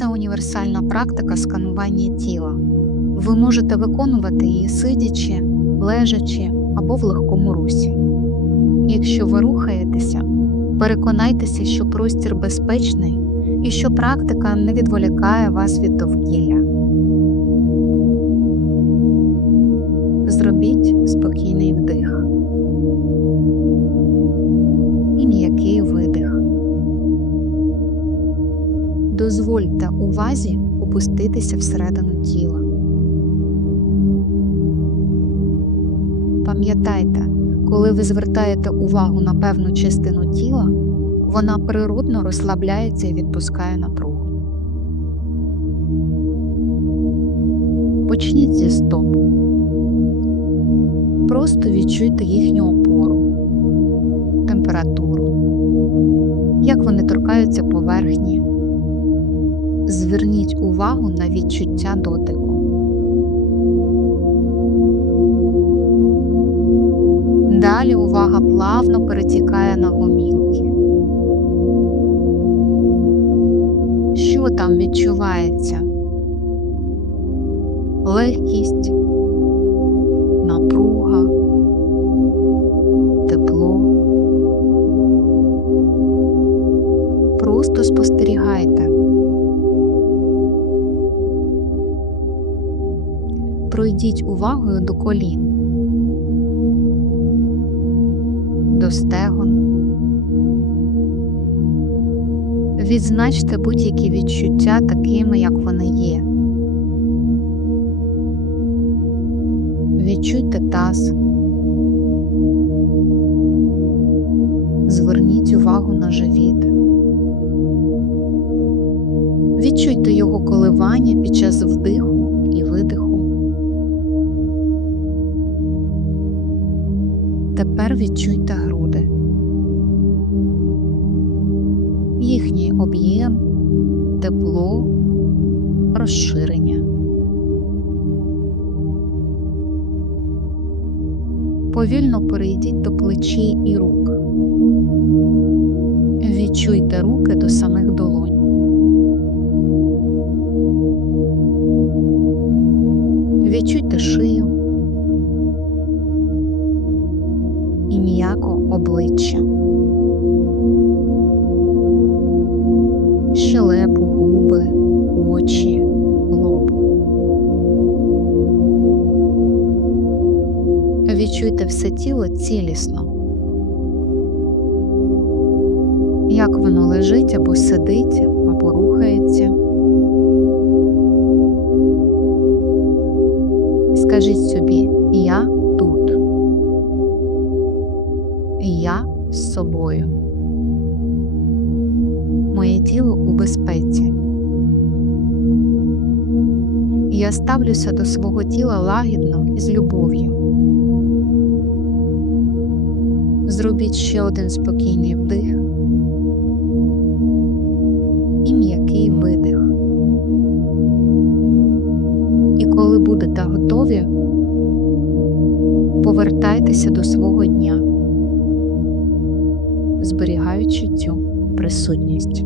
це універсальна практика сканування тіла. Ви можете виконувати її сидячи, лежачи або в легкому русі. Якщо ви рухаєтеся, переконайтеся, що простір безпечний і що практика не відволікає вас від довкілля. Дозвольте увазі опуститися всередину тіла. Пам'ятайте, коли ви звертаєте увагу на певну частину тіла, вона природно розслабляється і відпускає напругу. Почніть зі стоп. Просто відчуйте їхню опору, температуру, як вони торкаються поверхні. Зверніть увагу на відчуття дотику. Далі увага плавно перетікає на гомілки. Що там відчувається? Легкість, напруга, тепло. Просто спостерігайте. Пройдіть увагою до колін, до стегон. Відзначте будь-які відчуття такими, як вони є. Відчуйте таз. Зверніть увагу на живіт. Відчуйте його коливання під час вдиху Тепер відчуйте груди. Їхній об'єм, тепло, розширення. Повільно перейдіть до плечей і рук. Відчуйте руки до самих долонь. Відчуйте шию і обличчя, щелепу, губи, очі, лоб. Відчуйте все тіло цілісно, як воно лежить або сидить, або рухається. Скажіть собі, я Я з собою. Моє тіло у безпеці. Я ставлюся до свого тіла лагідно і з любов'ю. Зробіть ще один спокійний вдих і м'який видих. І коли будете готові, повертайтеся до свого дня, зберігаючи цю присутність.